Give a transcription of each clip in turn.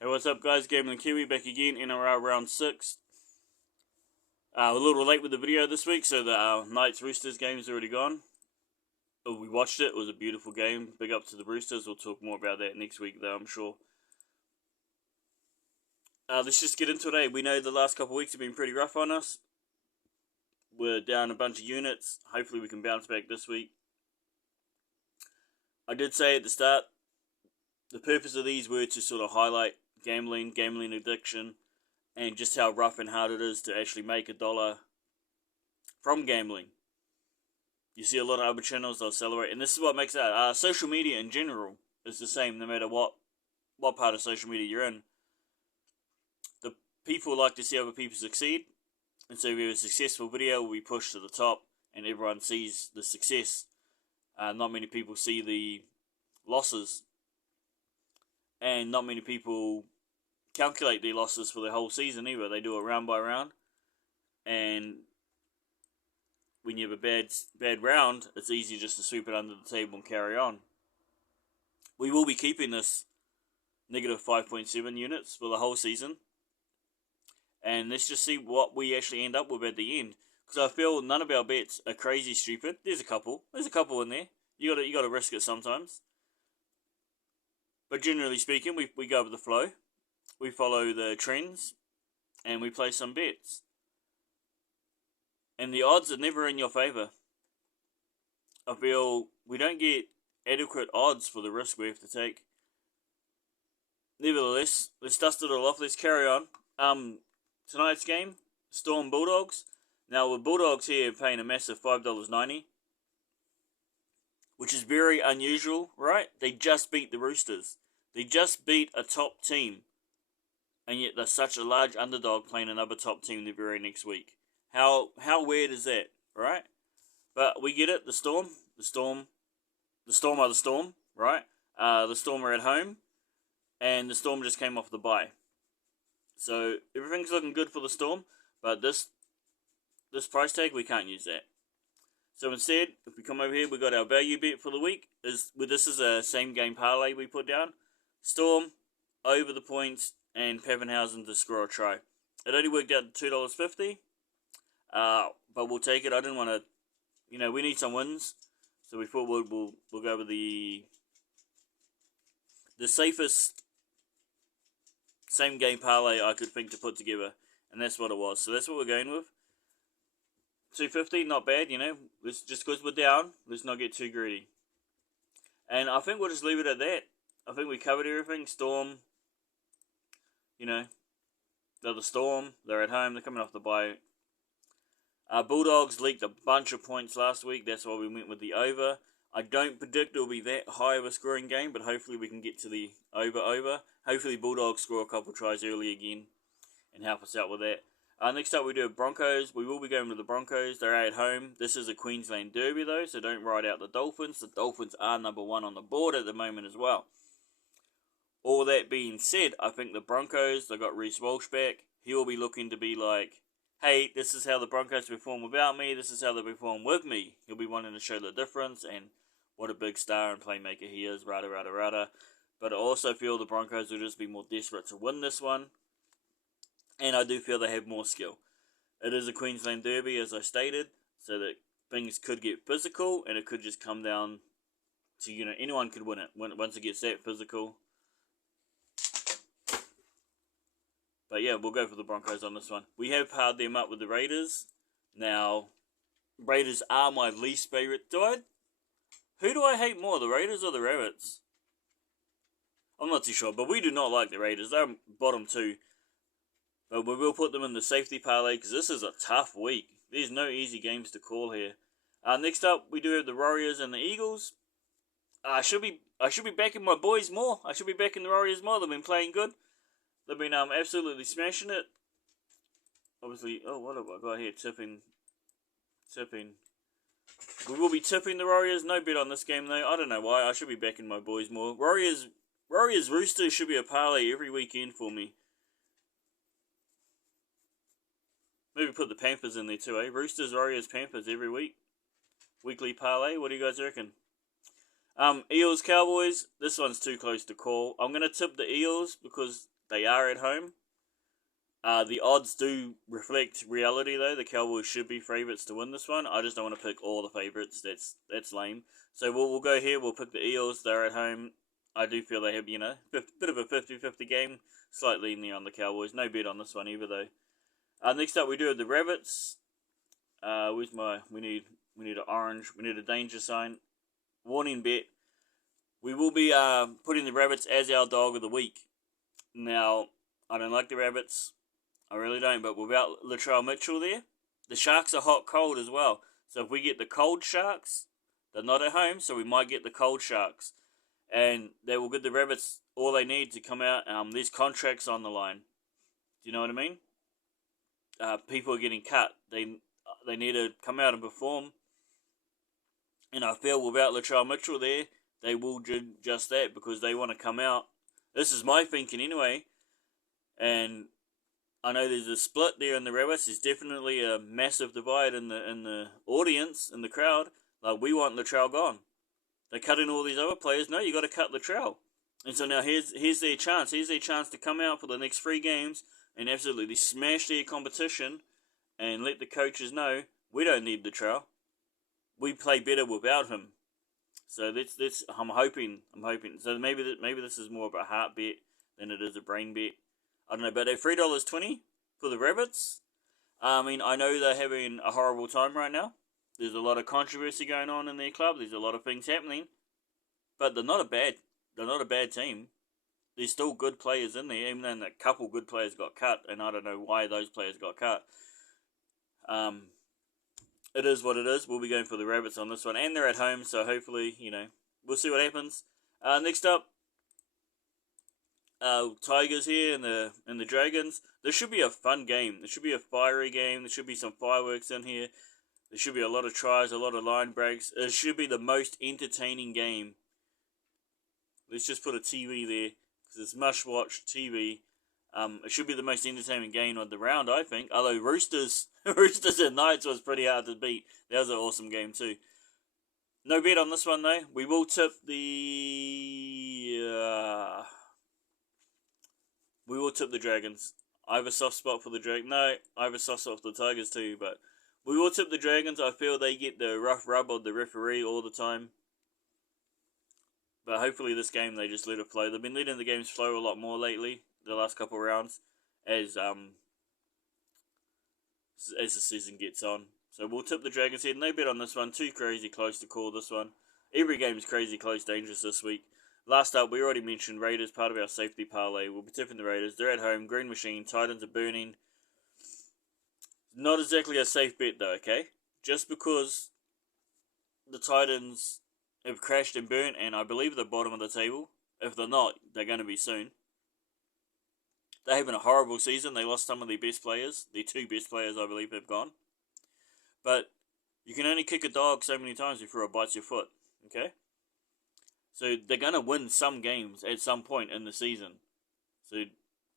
Hey, what's up, guys? Gaming Kiwi back again, NRL round 6. A little late with the video this week, so the Knights Roosters game is already gone. We watched it. It was a beautiful game. Big up to the Roosters. We'll talk more about that next week, though, I'm sure. Let's just get into it. We know the last couple of weeks have been pretty rough on us. We're down a bunch of units. Hopefully we can bounce back this week. I did say at the start, the purpose of these were to sort of highlight gambling addiction, and just how rough and hard it is to actually make $1 from gambling. You see a lot of other channels, they'll celebrate, and this is what makes that. Social media in general is the same no matter what part of social media you're in. The people like to see other people succeed, and so if we have a successful video, we push to the top, and everyone sees the success. Not many people see the losses, and not many people calculate their losses for the whole season either. They do it round by round, and when you have a bad round, it's easy just to sweep it under the table and carry on. We will be keeping this negative 5.7 units for the whole season, and let's just see what we actually end up with at the end, because I feel none of our bets are crazy stupid. There's a couple in there. You gotta risk it sometimes, but generally speaking, we go with the flow. We follow the trends, and we play some bets. And the odds are never in your favour. I feel we don't get adequate odds for the risk we have to take. Nevertheless, let's dust it all off. Let's carry on. Tonight's game, Storm Bulldogs. Now, with Bulldogs here paying a massive $5.90, which is very unusual, right? They just beat the Roosters. They just beat a top team. And yet they're such a large underdog playing another top team the very next week. How weird is that, right? But we get it. The Storm are the Storm, right? The Storm are at home, and the Storm just came off the bye. So everything's looking good for the Storm, but this price tag, we can't use that. So instead, if we come over here, we got our value bet for the week. This is a same game parlay we put down. Storm over the points, and Pappenhausen to score a try. It only worked out to $2.50, but we'll take it. I didn't want to, we need some wins, so we thought we'll go with the safest same game parlay I could think to put together, and that's what it was. So that's what we're going with. $2.50, not bad, Let's just because we're down, let's not get too greedy. And I think we'll just leave it at that. I think we covered everything. Storm. They're the Storm. They're at home. They're coming off the bye. Bulldogs leaked a bunch of points last week. That's why we went with the over. I don't predict it'll be that high of a scoring game, but hopefully we can get to the over. Hopefully Bulldogs score a couple tries early again and help us out with that. Next up we do Broncos. We will be going with the Broncos. They're at home. This is a Queensland derby though, so don't ride out the Dolphins. The Dolphins are number 1 on the board at the moment as well. All that being said, I think the Broncos, they got Reece Walsh back. He will be looking to be like, hey, this is how the Broncos perform without me. This is how they perform with me. He'll be wanting to show the difference and what a big star and playmaker he is, rada. But I also feel the Broncos will just be more desperate to win this one. And I do feel they have more skill. It is a Queensland derby, as I stated, so that things could get physical, and it could just come down to, anyone could win it once it gets that physical. But yeah, we'll go for the Broncos on this one. We have paired them up with the Raiders. Now, Raiders are my least favourite. Who do I hate more, the Raiders or the Rabbits? I'm not too sure, but we do not like the Raiders. They're bottom 2. But we will put them in the safety parlay because this is a tough week. There's no easy games to call here. Next up, we do have the Warriors and the Eagles. I should be backing my boys more. I should be backing the Warriors more. They've been playing good. They've been absolutely smashing it. Obviously, what have I got here? Tipping. We will be tipping the Warriors. No bet on this game though. I don't know why. I should be backing my boys more. Warriors Roosters should be a parlay every weekend for me. Maybe put the Panthers in there too, eh? Roosters, Warriors, Panthers every week. Weekly parlay. What do you guys reckon? Eels, Cowboys. This one's too close to call. I'm going to tip the Eels because They are at home. The odds do reflect reality, though. The Cowboys should be favourites to win this one. I just don't want to pick all the favourites. That's lame. So we'll go here. We'll pick the Eels. They're at home. I do feel they have, bit of a 50-50 game. Slightly leaning on the Cowboys. No bet on this one either, though. Next up, we do have the Rabbits. Where's my... We need an orange. We need a danger sign. Warning bet. We will be putting the Rabbits as our dog of the week. Now, I don't like the Rabbits. I really don't, but without Latrell Mitchell there, the Sharks are hot cold as well. So if we get the cold Sharks, they're not at home, so we might get the cold Sharks. And they will give the Rabbits all they need to come out. There's contracts on the line. Do you know what I mean? People are getting cut. They need to come out and perform. And I feel without Latrell Mitchell there, they will do just that because they want to come out. This is my thinking anyway. And I know there's a split there in the Rabbits. There's definitely a massive divide in the audience, in the crowd. Like, we want Latrell gone. They're cutting all these other players. No, you got to cut Latrell. And so now here's their chance. Here's their chance to come out for the next 3 games and absolutely smash their competition and let the coaches know we don't need Latrell. We play better without him. So that's I'm hoping. So maybe this is more of a heart bet than it is a brain bet. I don't know, but at $3.20 for the Rabbits, I mean, I know they're having a horrible time right now. There's a lot of controversy going on in their club. There's a lot of things happening, but they're not a bad team. There's still good players in there, even though a couple good players got cut, and I don't know why those players got cut. It is what it is. We'll be going for the Rabbits on this one, and they're at home, so hopefully, we'll see what happens. Next up, Tigers here and the Dragons. This should be a fun game. This should be a fiery game. There should be some fireworks in here. There should be a lot of tries, a lot of line breaks. It should be the most entertaining game. Let's just put a TV there because it's must-watch TV. It should be the most entertaining game of the round, I think. Although Roosters and Knights was pretty hard to beat. That was an awesome game too. No bet on this one though. We will tip the. We will tip the Dragons. I have a soft spot for the Dragons. No, I have a soft spot for the Tigers too, but we will tip the Dragons. I feel they get the rough rub of the referee all the time. But hopefully this game they just let it flow. They've been letting the games flow a lot more lately, the last couple of rounds, as the season gets on. So we'll tip the Dragons here. No bet on this one. Too crazy close to call this one. Every game is crazy close, dangerous this week. Last up, we already mentioned Raiders, part of our safety parlay. We'll be tipping the Raiders. They're at home. Green Machine. Titans are burning. Not exactly a safe bet, though, okay? Just because the Titans have crashed and burnt, and I believe they're bottom of the table. If they're not, they're going to be soon. They're having a horrible season. They lost some of their best players. Their 2 best players, I believe, have gone. But you can only kick a dog so many times before it bites your foot, okay? So they're going to win some games at some point in the season. So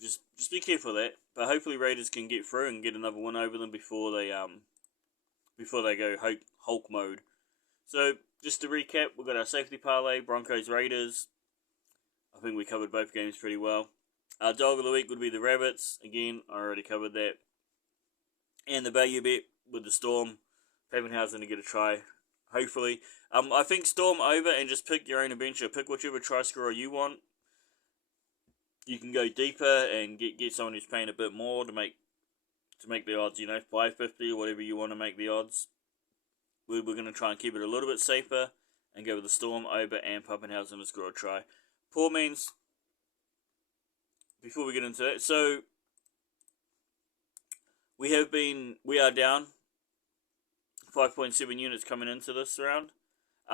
just be careful of that. But hopefully Raiders can get through and get another win over them before they go Hulk mode. So just to recap, we've got our safety parlay, Broncos Raiders. I think we covered both games pretty well. Our dog of the week would be the Rabbits. Again, I already covered that. And the value bet with the Storm. Pappenhausen to get a try. Hopefully. I think Storm over and just pick your own adventure. Pick whichever try scorer you want. You can go deeper and get someone who's paying a bit more to make the odds, $5.50 or whatever you want to make the odds. We're going to try and keep it a little bit safer and go with the Storm over and Pappenhausen to score a try. Poor means, before we get into that, so we are down 5.7 units coming into this round.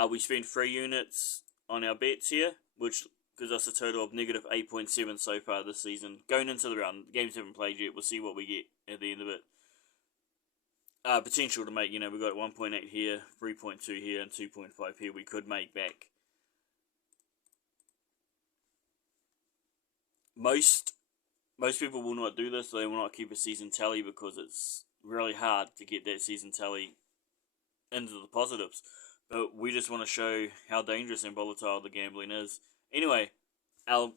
We spent 3 units on our bets here, which gives us a total of negative 8.7 so far this season. Going into the round, the games haven't played yet. We'll see what we get at the end of it. Potential to make, we've got 1.8 here, 3.2 here, and 2.5 here we could make back. Most people will not do this. They will not keep a season tally because it's really hard to get that season tally into the positives. But we just want to show how dangerous and volatile the gambling is. Anyway, our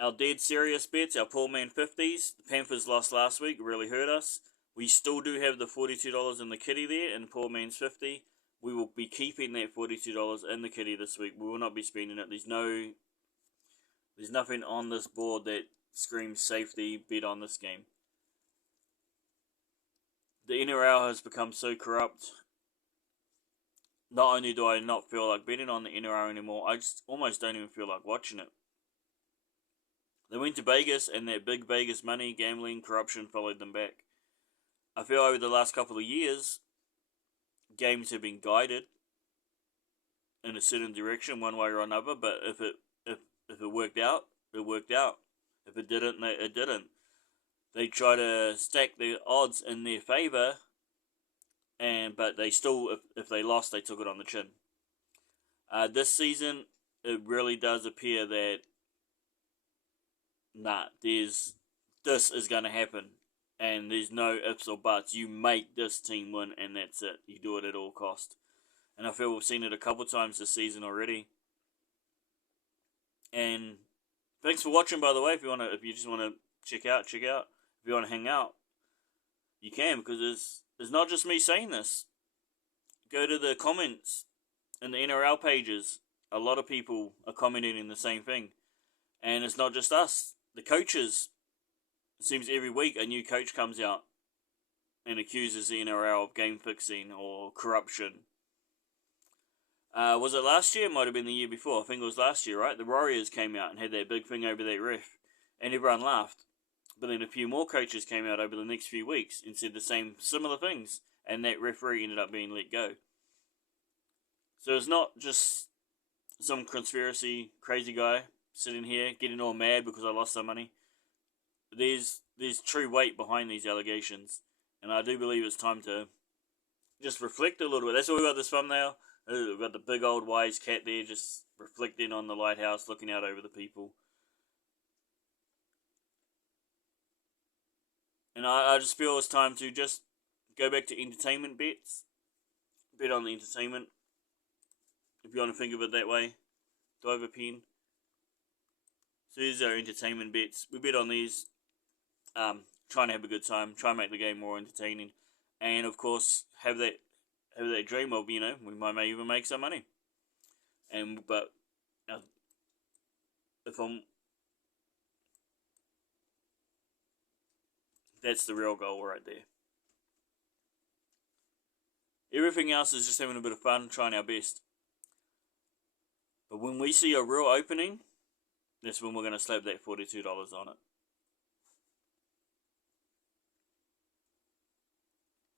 our dead serious bets, our poor man 50s. The Panthers lost last week, really hurt us. We still do have the $42 in the kitty there, in poor man's 50. We will be keeping that $42 in the kitty this week. We will not be spending it. There's nothing on this board that screams safety bet on this game. The NRL has become so corrupt. Not only do I not feel like betting on the NRL anymore, I just almost don't even feel like watching it. They went to Vegas, and that big Vegas money, gambling, corruption followed them back. I feel over the last couple of years, games have been guided in a certain direction, one way or another. But if it worked out, it worked out. If it didn't, it didn't. They try to stack the odds in their favor, but they still, if they lost, they took it on the chin. This season, it really does appear that this is going to happen, and there's no ifs or buts. You make this team win, and that's it. You do it at all cost. And I feel we've seen it a couple times this season already. And thanks for watching, by the way. If you just want to check out. If you want to hang out, you can, because it's not just me saying this. Go to the comments in the NRL pages. A lot of people are commenting in the same thing, and it's not just us. The coaches. It seems every week a new coach comes out and accuses the NRL of game fixing or corruption. Was it last year? It might have been the year before. I think it was last year, right? The Warriors came out and had that big thing over that ref, and everyone laughed. But then a few more coaches came out over the next few weeks and said the similar things, and that referee ended up being let go. So it's not just some conspiracy crazy guy sitting here getting all mad because I lost some money. There's true weight behind these allegations, and I do believe it's time to just reflect a little bit. That's why we got this thumbnail. We've got the big old wise cat there just reflecting on the lighthouse, looking out over the people. And I just feel it's time to just go back to entertainment bets. Bet on the entertainment, if you want to think of it that way. Do I have a pen? So these are our entertainment bets. We bet on these. Trying to have a good time, try and make the game more entertaining, and of course have that dream of, we may even make some money. But that's the real goal right there. Everything else is just having a bit of fun, trying our best. But when we see a real opening, that's when we're going to slap that $42 on it.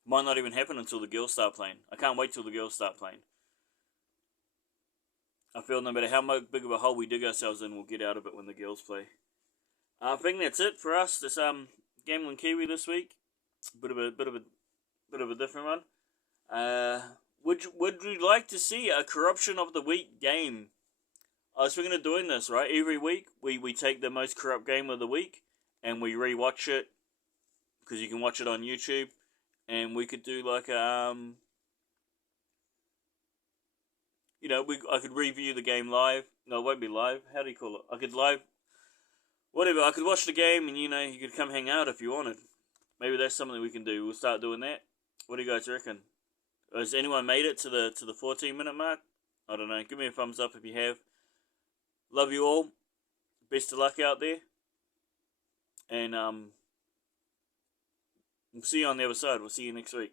Might not even happen until the girls start playing. I can't wait till the girls start playing. I feel no matter how big of a hole we dig ourselves in, we'll get out of it when the girls play. I think that's it for us. This Gambling Kiwi this week. Bit of a different one. Would you like to see a corruption of the week game? I was thinking of doing this, right? Every week we take the most corrupt game of the week and we rewatch it, because you can watch it on YouTube. And we could do like I could review the game live. No, it won't be live. How do you call it? I could I could watch the game, and you could come hang out if you wanted. Maybe that's something we can do. We'll start doing that. What do you guys reckon? Has anyone made it to the 14-minute mark? I don't know. Give me a thumbs up if you have. Love you all. Best of luck out there. And we'll see you on the other side. We'll see you next week.